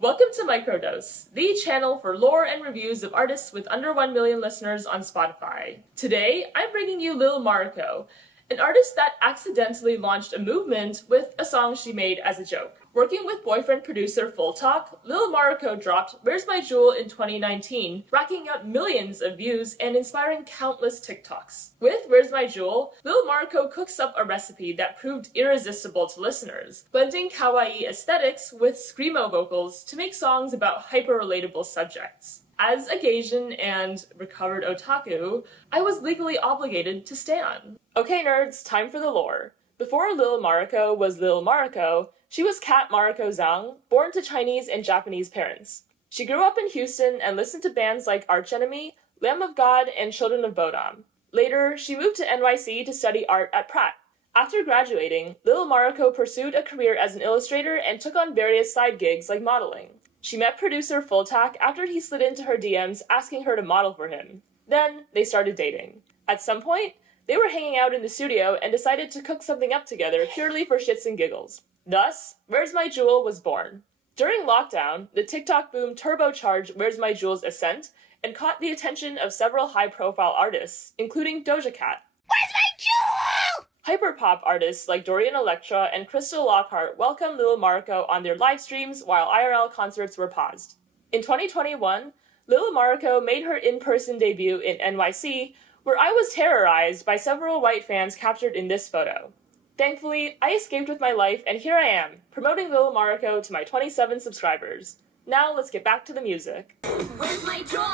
Welcome to Microdose, the channel for lore and reviews of artists with under 1 million listeners on Spotify. Today, I'm bringing you Lil Mariko, an artist that accidentally launched a movement with a song she made as a joke. Working with boyfriend-producer Full Talk, Lil Mariko dropped Where's My Juul in 2019, racking up millions of views and inspiring countless TikToks. With Where's My Juul, Lil Mariko cooks up a recipe that proved irresistible to listeners, blending kawaii aesthetics with screamo vocals to make songs about hyper-relatable subjects. As a Gaijin and recovered otaku, I was legally obligated to stan. Okay nerds, time for the lore. Before Lil Mariko was Lil Mariko, she was Kat Mariko Zhang, born to Chinese and Japanese parents. She grew up in Houston and listened to bands like Arch Enemy, Lamb of God, and Children of Bodom. Later, she moved to NYC to study art at Pratt. After graduating, Lil Mariko pursued a career as an illustrator and took on various side gigs like modeling. She met producer Full Talk after he slid into her DMs asking her to model for him. Then, they started dating. At some point, they were hanging out in the studio and decided to cook something up together purely for shits and giggles. Thus, Where's My Juul was born. During lockdown, the TikTok boom turbocharged Where's My Juul's ascent and caught the attention of several high-profile artists, including Doja Cat. Where's My Juul? Hyperpop artists like Dorian Electra and Crystal Lockhart welcomed Lil Mariko on their live streams while IRL concerts were paused. In 2021, Lil Mariko made her in-person debut in NYC, where I was terrorized by several white fans captured in this photo. Thankfully, I escaped with my life, and here I am, promoting Lil Mariko to my 27 subscribers. Now let's get back to the music. Where's my jaw?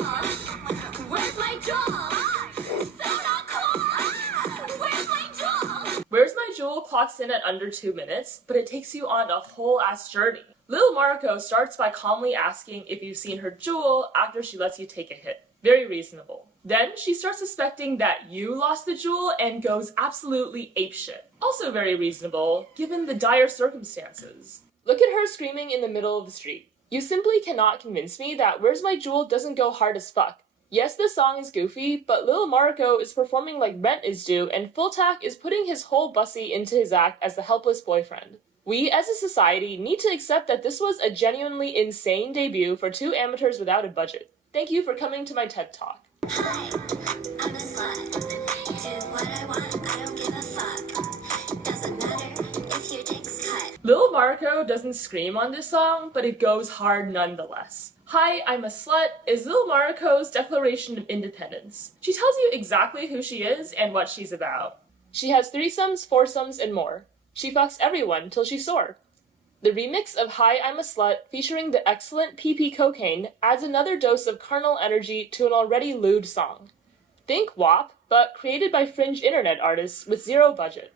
Where's my jaw? So not cool. Where's my jaw? Where's My Juul clocks in at under 2 minutes, but it takes you on a whole-ass journey. Lil Mariko starts by calmly asking if you've seen her jewel after she lets you take a hit. Very reasonable. Then she starts suspecting that you lost the jewel and goes absolutely apeshit. Also very reasonable, given the dire circumstances. Look at her screaming in the middle of the street. You simply cannot convince me that Where's My Juul doesn't go hard as fuck. Yes, the song is goofy, but Lil Mariko is performing like rent is due, and Full Talk is putting his whole bussy into his act as the helpless boyfriend. We, as a society, need to accept that this was a genuinely insane debut for two amateurs without a budget. Thank you for coming to my TED Talk. Hi, I'm a slut. Do what I want, I don't give a fuck. Doesn't matter if your dick's cut. Lil Mariko doesn't scream on this song, but it goes hard nonetheless. Hi, I'm a Slut is Lil Mariko's declaration of independence. She tells you exactly who she is and what she's about. She has threesomes, foursomes, and more. She fucks everyone till she's sore. The remix of Hi, I'm a Slut featuring the excellent PP Cocaine adds another dose of carnal energy to an already lewd song. Think WAP, but created by fringe internet artists with zero budget.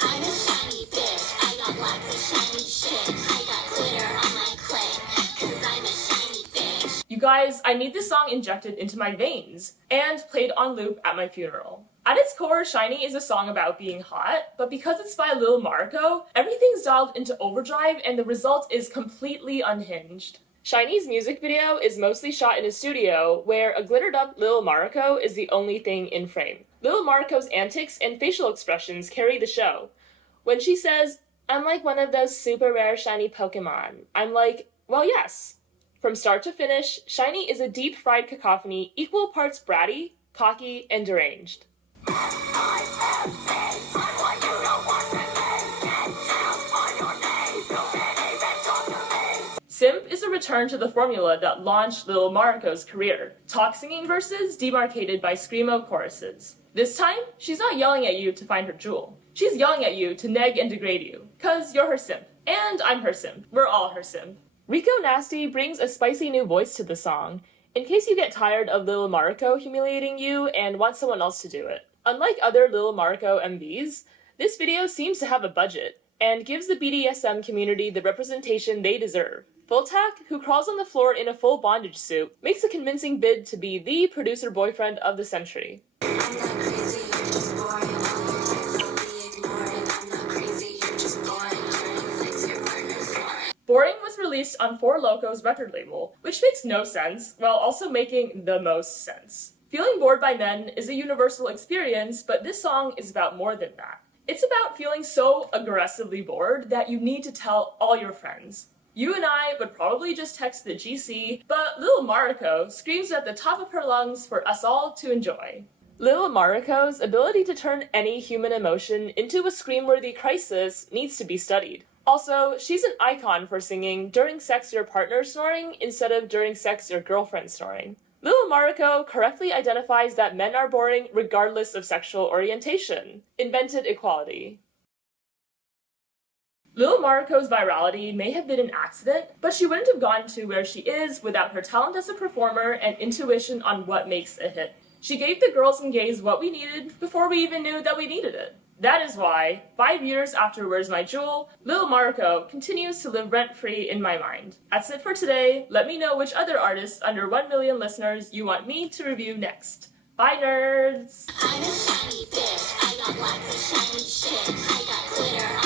I'm a shiny bitch. I got lots of shiny shit. I got glitter on my clit. 'Cause I'm a shiny bitch. You guys, I need this song injected into my veins and played on loop at my funeral. At its core, Shiny is a song about being hot, but because it's by Lil Mariko, everything's dialed into overdrive and the result is completely unhinged. Shiny's music video is mostly shot in a studio where a glittered up Lil Mariko is the only thing in frame. Lil Mariko's antics and facial expressions carry the show. When she says, "I'm like one of those super rare shiny Pokemon," I'm like, well, yes. From start to finish, Shiny is a deep-fried cacophony, equal parts bratty, cocky, and deranged. Simp is a return to the formula that launched Lil Mariko's career. Talk singing verses demarcated by screamo choruses. This time, she's not yelling at you to find her jewel. She's yelling at you to neg and degrade you, 'cause you're her simp. And I'm her simp. We're all her simp. Rico Nasty brings a spicy new voice to the song, in case you get tired of Lil Mariko humiliating you and want someone else to do it. Unlike other Lil Mariko MVs, this video seems to have a budget, and gives the BDSM community the representation they deserve. Full Talk, who crawls on the floor in a full bondage suit, makes a convincing bid to be the producer boyfriend of the century. I'm not crazy, you're just boring. All your lies I'll be ignoring. I'm not crazy, you're just boring. Trying to fix your partner's snoring. Boring was released on Loko's record label, which makes no sense, while also making the most sense. Feeling bored by men is a universal experience, but this song is about more than that. It's about feeling so aggressively bored that you need to tell all your friends. You and I would probably just text the GC, but Lil Mariko screams at the top of her lungs for us all to enjoy. Lil Mariko's ability to turn any human emotion into a scream-worthy crisis needs to be studied. Also, she's an icon for singing during sex your partner snoring instead of during sex your girlfriend snoring. Lil Mariko correctly identifies that men are boring regardless of sexual orientation. Invented equality. Lil Mariko's virality may have been an accident, but she wouldn't have gotten to where she is without her talent as a performer and intuition on what makes a hit. She gave the girls and gays what we needed before we even knew that we needed it. That is why, 5 years after Where's My Juul, Lil Mariko continues to live rent-free in my mind. That's it for today. Let me know which other artists under 1 million listeners you want me to review next. Bye, nerds! I'm a shiny bitch. I got lots of shiny shit. I got glitter